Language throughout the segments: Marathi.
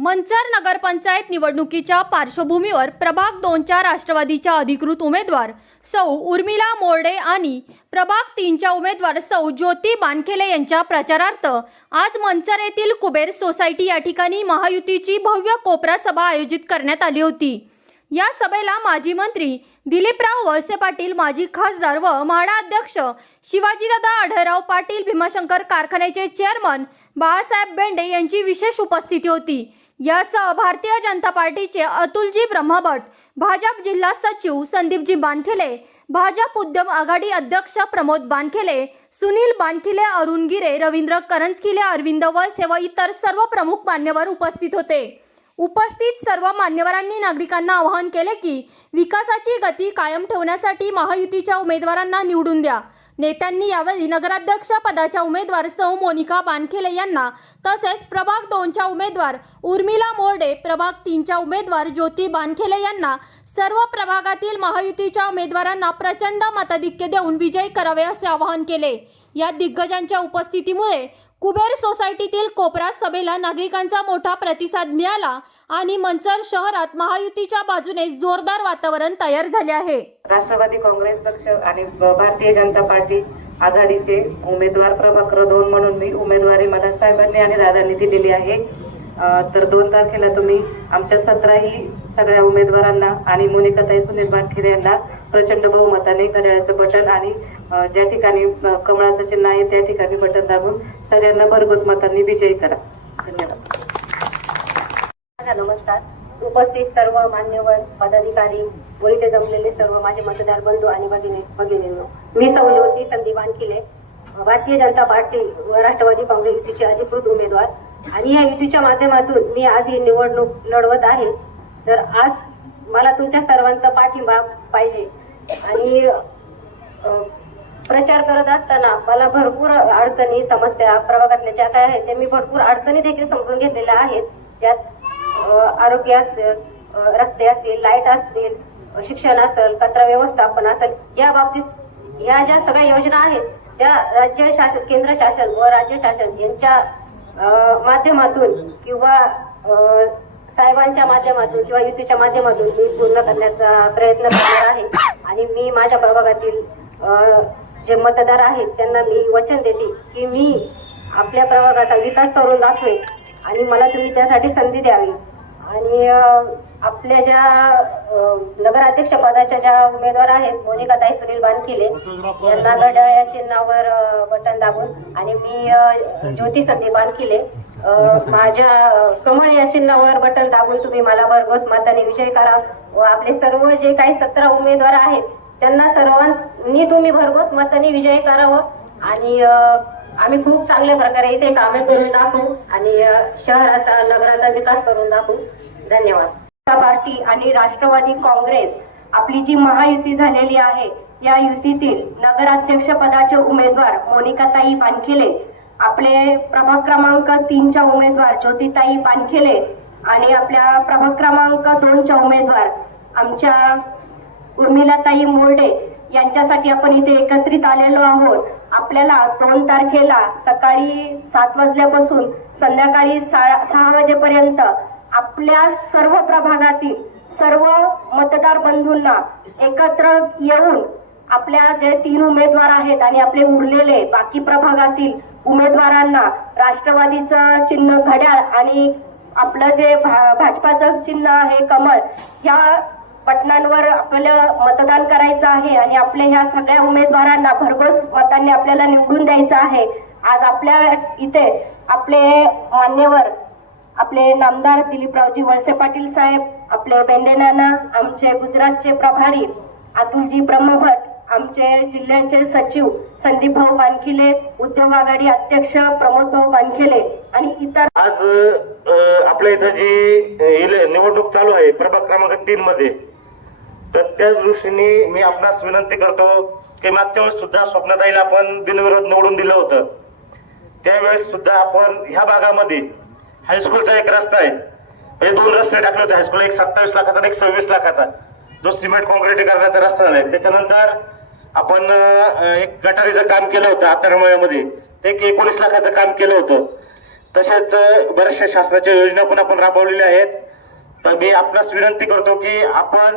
मंचर नगरपंचायत निवडणुकीच्या पार्श्वभूमीवर प्रभाग दोनच्या राष्ट्रवादीच्या अधिकृत उमेदवार सौ उर्मिला मोर्डे आणि प्रभाग तीनच्या उमेदवार सौ ज्योती बानखेले यांच्या प्रचारार्थ आज मंचर येथील कुबेर सोसायटी या ठिकाणी महायुतीची भव्य कोपरा सभा आयोजित करण्यात आली होती. या सभेला माजी मंत्री दिलीपराव वळसे पाटील माजी खासदार व म्हाडा अध्यक्ष शिवाजीदादा आढळराव पाटील भीमाशंकर कारखान्याचे चेअरमन बाळासाहेब बेंडे यांची विशेष उपस्थिती होती. यासह भारतीय जनता पार्टीचे अतुलजी ब्रह्मभट भाजप जिल्हा सचिव संदीपजी बांथिले भाजप उद्यम आघाडी अध्यक्ष प्रमोद बानखेले सुनील बांथिले अरुण गिरे रवींद्र करंजकिले अरविंद वळसे व इतर सर्व प्रमुख मान्यवर उपस्थित होते. उपस्थित सर्व मान्यवरांनी नागरिकांना आवाहन केले की विकासाची गती कायम ठेवण्यासाठी महायुतीच्या उमेदवारांना निवडून द्या. नेत्यांनी यावेळी नगराध्यक्ष पदाच्या उमेदवार सौ मोनिका बानखेले यांना तसेच प्रभाग दोनच्या उमेदवार उर्मिला मोर्डे प्रभाग तीनच्या उमेदवार ज्योती बानखेले यांना सर्व प्रभागातील महायुतीच्या उमेदवारांना प्रचंड मताधिक्य देऊन विजयी करावे असे आवाहन केले. या दिग्गजांच्या उपस्थितीमुळे कुबेर सोसायटीतील कोपरा सभेला नागरिकांचा मोठा प्रतिसाद मिळाला. आणि मंचर शहरात महायुतीच्या बाजूने जोरदार वातावरण तयार झाले आहे. राष्ट्रवादी काँग्रेस पक्ष आणि भारतीय जनता पार्टी आघाडीचे उमेदवार प्रभाकर दोन म्हणून मी उमेदवारी मला साहेबांनी आणि दादांनी दिलेली आहे. तर दोन तारखेला तुम्ही आमच्या सतराही सगळ्या उमेदवारांना आणि मोनिकाताई सुनील बाटखेरे यांना प्रचंड बहुमताने घड्याळाचं बटन आणि ज्या ठिकाणी कमळाचं चिन्ह आहे त्या ठिकाणी बटन दाबून सगळ्यांना भरगुत मतांनी विजयी करा. सर्वांना नमस्कार. उपस्थित सर्व मान्यवर पदाधिकारी व इथे जमलेले सर्व माझे मतदार बंधू आणि भगिनी भगिनींनो. मी सौ ज्योती संदीप आणखिले भारतीय जनता पार्टी व राष्ट्रवादी काँग्रेस युतीचे अधिकृत उमेदवार. आणि या युतीच्या माध्यमातून मी आज ही निवडणूक लढवत आहे. तर आज मला तुमच्या सर्वांचा पाठिंबा पाहिजे. आणि प्रचार करत असताना मला भरपूर अडचणी समस्या प्रभागातल्या ज्या काय आहेत त्या मी भरपूर अडचणी देखील समजून घेतलेल्या आहेत. ज्यात आरोग्य असेल रस्ते असतील लाइट असतील शिक्षण असेल कचरा व्यवस्थापन असेल या बाबतीत ह्या ज्या सगळ्या योजना आहेत त्या राज्य शासन केंद्र शासन व राज्य शासन यांच्या माध्यमातून किंवा साहेबांच्या माध्यमातून किंवा युतीच्या माध्यमातून मी पूर्ण करण्याचा प्रयत्न करणार आहे. आणि मी माझ्या प्रभागातील जे मतदार आहेत त्यांना मी वचन देते की मी आपल्या प्रभागाचा विकास करून दाखवेन आणि मला तुम्ही त्यासाठी संधी द्यावी. आणि आपल्या ज्या नगराध्यक्षपदाच्या नगराध्यक्ष पदाच्या ज्या उमेदवार आहेत मोनिकाताई सुनील बानकिले यांना घड्याळ्या चिन्हावर बटन दाबून आणि मी ज्योती संदीप बानकिले माझ्या कमळ या चिन्हावर बटन दाबून तुम्ही मला भरघोस मताने विजय करा व आपले सर्व जे काही सतरा उमेदवार आहेत त्यांना सर्वांनी तुम्ही भरघोस मताने विजय करावं आणि आम्ही खूप चांगल्या प्रकारे इथे कामे करून दाखवू आणि शहराचा नगराचा विकास करून दाखवू. धन्यवाद. पार्टी आणि राष्ट्रवादी काँग्रेस आपली जी महायुती झालेली आहे या युतीतील नगराध्यक्ष पदाचे उमेदवार मोनिकाताई पानखेले आपले प्रभाग क्रमांक तीनच्या उमेदवार ज्योतिताई पानखेले आणि आपल्या प्रभाग क्रमांक दोनच्या उमेदवार आमच्या उर्मिलाताई मोर्डे यांच्यासाठी आपण इथे एकत्रित आलेलो आहोत. आपल्याला दोन तारखेला सकाळी सात वाजल्यापासून संध्याकाळी सा- सहा वाजेपर्यंत आपल्या सर्व प्रभागातील सर्व मतदार बंधूंना एकत्र येऊन आपल्या जे तीन उमेदवार आहेत आणि आपले उरलेले बाकी प्रभागातील उमेदवारांना राष्ट्रवादीचं चिन्ह घड्याळ आणि आपलं जे भा- भाजपाचं चिन्ह आहे कमळ ह्या पटनांवर आपलं मतदान करायचं आहे आणि आपल्या ह्या सगळ्या उमेदवारांना भरघोस मतांनी आपल्याला निवडून द्यायचं आहे. आज आपल्या इथे आपले मान्यवर आपले नामदार दिलीपरावजी वळसे पाटील साहेब आपले बेंडेनाना आमचे गुजरातचे प्रभारी अतुलजी ब्रह्मभट आमचे जिल्ह्याचे सचिव संदीप भाऊ वानखिले उद्योग आघाडी अध्यक्ष प्रमोद भाऊ वानखिले आणि इतर आज आपल्या इथं जी निवडणूक चालू आहे प्रभाग क्रमांक तीन मध्ये तर त्या दृष्टीने मी आपणास विनंती करतो की मागच्या वेळेस सुद्धा स्वप्नताईला आपण बिनविरोध निवडून दिलं होतं. त्यावेळेस सुद्धा आपण ह्या भागामध्ये हायस्कूलचा एक रस्ता आहे. म्हणजे दोन रस्ते टाकले होते. हायस्कूल एक सत्तावीस लाखाचा आणि एक सव्वीस लाखाचा. जो सिमेंट कॉन्क्रिटीकरणाचा रस्ता झालाय त्याच्यानंतर आपण एक गटारीचं काम केलं होतं आतरमळ्यामध्ये ते एक एकोणीस लाखाचं काम केलं होतं. तसेच बऱ्याचशा शासनाच्या योजना पण आपण राबवलेल्या आहेत. तर मी आपणास विनंती करतो की आपण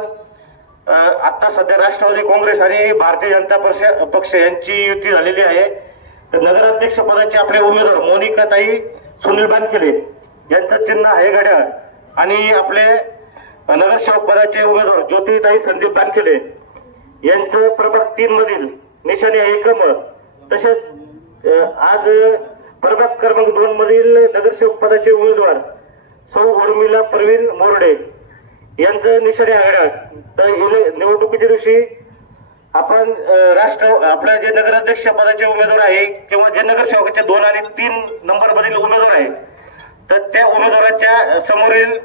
आता सध्या राष्ट्रवादी काँग्रेस आणि भारतीय जनता पक्ष पक्ष यांची युती झालेली आहे. तर नगराध्यक्ष पदाचे आपले उमेदवार मोनिकाताई सुनील बानखेडे यांचं चिन्ह आहे घड्याळ. आणि आपले नगरसेवक पदाचे उमेदवार ज्योतिताई संदीप बानखेडे यांचं प्रभाग तीन मधील निशाणे आहे कमळ तसेच आज प्रभाग क्रमांक दोन मधील नगरसेवक पदाचे उमेदवार सौ उर्मिला प्रवीण मोरडे यांचं निशाणे आघाड्यात तर निवडणुकीच्या दिवशी आपण राष्ट्र आपल्या जे नगराध्यक्ष पदाचे उमेदवार आहे किंवा जे नगरसेवकाचे दोन आणि तीन नंबर मधील उमेदवार आहे तर त्या उमेदवाराच्या समोरील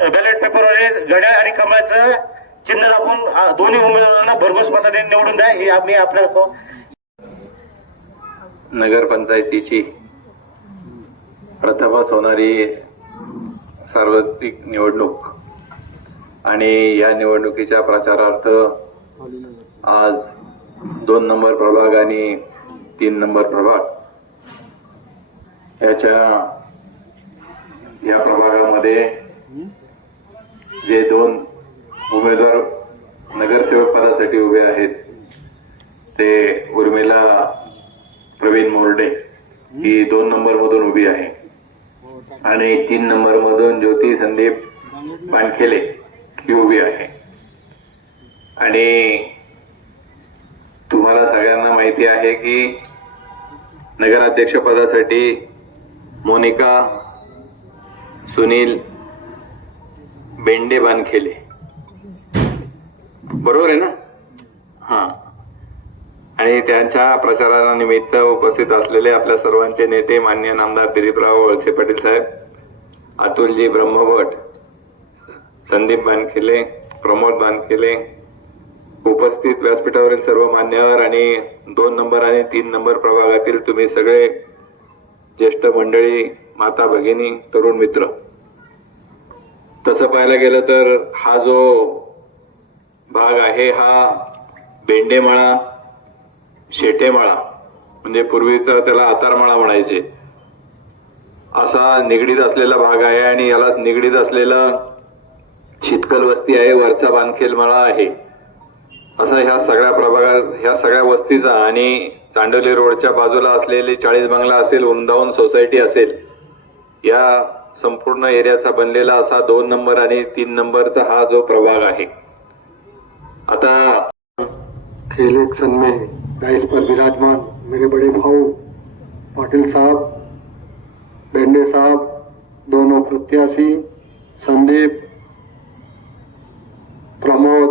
बॅलेट पेपरवर घड्याळ आणि कमळाचं चिन्ह दाखवून दोन्ही उमेदवारांना भरघोस मताने निवडून द्या हे आम्ही आपल्यासमोर नगरपंचायतीची प्रथमच होणारी सार्वत्रिक निवडणूक. आणि या निवडणुकीच्या प्रचारार्थ आज दोन नंबर प्रभाग आणि तीन नंबर प्रभाग. याच्या या प्रभागामध्ये जे दोन उमेदवार नगरसेवक पदासाठी उभे आहेत ते उर्मिला प्रवीण मोर्डे ही दोन नंबर मधून उभी आहे. आणि तीन नंबर मधून ज्योती संदीप पानखेले ही उभी आहे. आणि तुम्हाला सगळ्यांना माहिती आहे की नगराध्यक्षपदासाठी मोनिका सुनील बेंडे बानखेले. बरोबर आहे ना? हां. आणि त्यांच्या प्रचारानिमित्त उपस्थित असलेले आपल्या सर्वांचे नेते मान्य नामदार दिलीपराव वळसे पाटील साहेब अतुलजी ब्रह्मभट संदीप बानखिले प्रमोद बानखिले उपस्थित व्यासपीठावरील सर्व मान्यवर आणि दोन नंबर आणि तीन नंबर प्रभागातील तुम्ही सगळे ज्येष्ठ मंडळी माता भगिनी तरुण मित्र. तसं पाहायला गेलं तर हा जो भाग आहे हा बेंडेमळा शेटेमळा म्हणजे पूर्वीचा त्याला आतारमळा म्हणायचे. असा निगडीत असलेला भाग आहे आणि याला निगडीत असलेलं शीतकल वस्ती आहे वरचा बांधखेल मळा आहे. असा ह्या सगळ्या प्रभागात ह्या सगळ्या वस्तीचा आणि चांडोली रोडच्या बाजूला असलेली चाळीस बंगला असेल वृंदावन सोसायटी असेल या संपूर्ण एरियाचा बनलेला असा दोन नंबर आणि तीन नंबरचा हा जो प्रभाग आहे. आता खेल एक्शन में डाइस पर विराजमान मेरे बड़े भाऊ पाटिल साहब बेंडे साहब दोनों प्रत्याशी संदीप प्रमोद,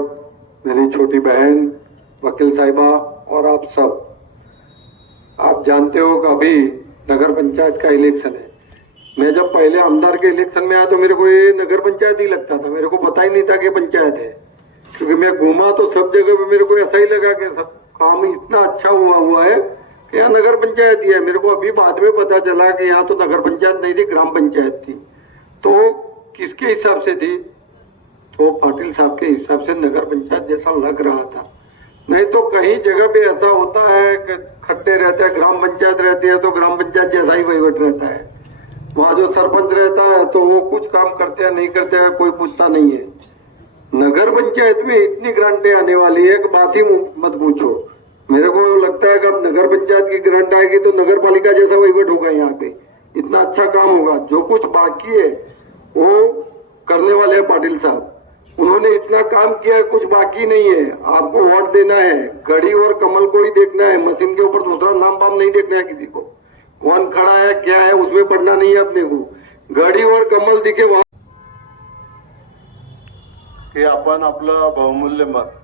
मेरी छोटी बहन, वकील साहिबा और आप सब। आप जानते हो कि अभी नगर पंचायत का इलेक्शन है। मैं जब पहले आमदार के इलेक्शन में आया तो मेरे को ये नगर पंचायत ही लगता था। मेरे को पता ही नहीं था कि पंचायत है। क्योंकि मैं घूमा तो सब जगह पे मेरे को ऐसा ही लगा कि सब काम इतना अच्छा हुआ हुआ है कि यहाँ नगर पंचायत ही है। मेरे को अभी बाद में पता चला कि यहाँ तो नगर पंचायत नहीं थी, ग्राम पंचायत थी। तो किसके हिसाब से थी? तो पाटिल साहब के हिसाब से नगर पंचायत जैसा लग रहा था। नहीं तो कहीं जगह पे ऐसा होता है कि खड्डे रहते हैं, ग्राम पंचायत रहती है तो ग्राम पंचायत जैसा ही वहीवट रहता है। वहाँ जो सरपंच रहता है तो वो कुछ काम करते हैं, नहीं करते हैं, कोई पूछता नहीं है। नगर पंचायत में इतनी ग्रांटें आने वाली है कि बात ही मत पूछो। मेरे को लगता है कि अब नगर पंचायत की ग्रांट आएगी तो नगर पालिका जैसा वहीवट होगा यहाँ पे। इतना अच्छा काम होगा। जो कुछ बाकी है, वो करने वाले हैं पाटिल साहब। उन्होंने इतना काम किया है कुछ बाकी नहीं है। आपको वोट देना है। घड़ी और कमल को ही देखना है। मशीन के ऊपर दूसरा नाम बाम नहीं देखना है किसी को। कौन खड़ा है क्या है उसमें पढ़ना नहीं है अपने को। घड़ी और कमल दिखे वहां। की आपण आपलं बहुमूल्य मत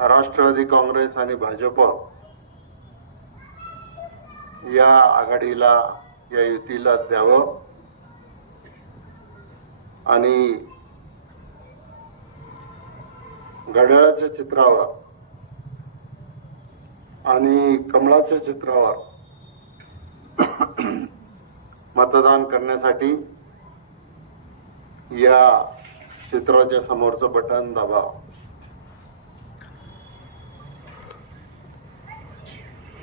राष्ट्रवादी काँग्रेस आणि भाजप या आघाडीला या युतीला द्यावं. आणि घड्याळाच्या चित्रावर आणि कमळाच्या चित्रावर मतदान करण्यासाठी या चित्राच्या समोरचं बटन दाबा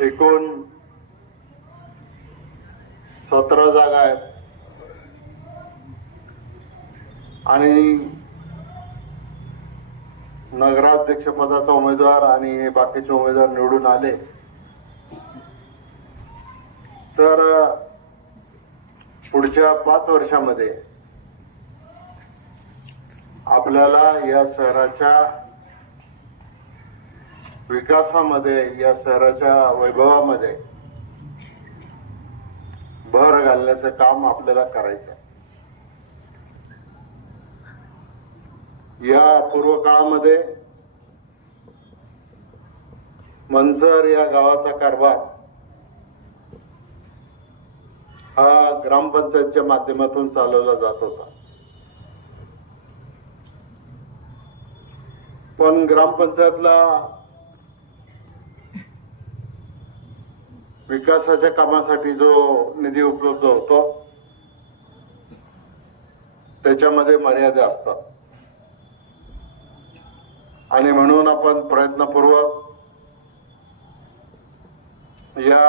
एकूण सतरा जागा आहेत. आणि नगराध्यक्ष पदाचा उमेदवार आणि हे बाकीचे उमेदवार निवडून आले. तर पुढच्या पाच वर्षामध्ये आपल्याला या शहराच्या विकासामध्ये या शहराच्या वैभवामध्ये भर घालण्याचं काम आपल्याला करायचं या पूर्व काळामध्ये मंजर या गावाचा कारभार हा ग्रामपंचायतच्या माध्यमातून चालवला जात होता. पण ग्रामपंचायतला विकासाच्या कामासाठी जो निधी उपलब्ध होतो त्याच्यामध्ये मर्यादा असतात. आणि म्हणून आपण प्रयत्नपूर्वक या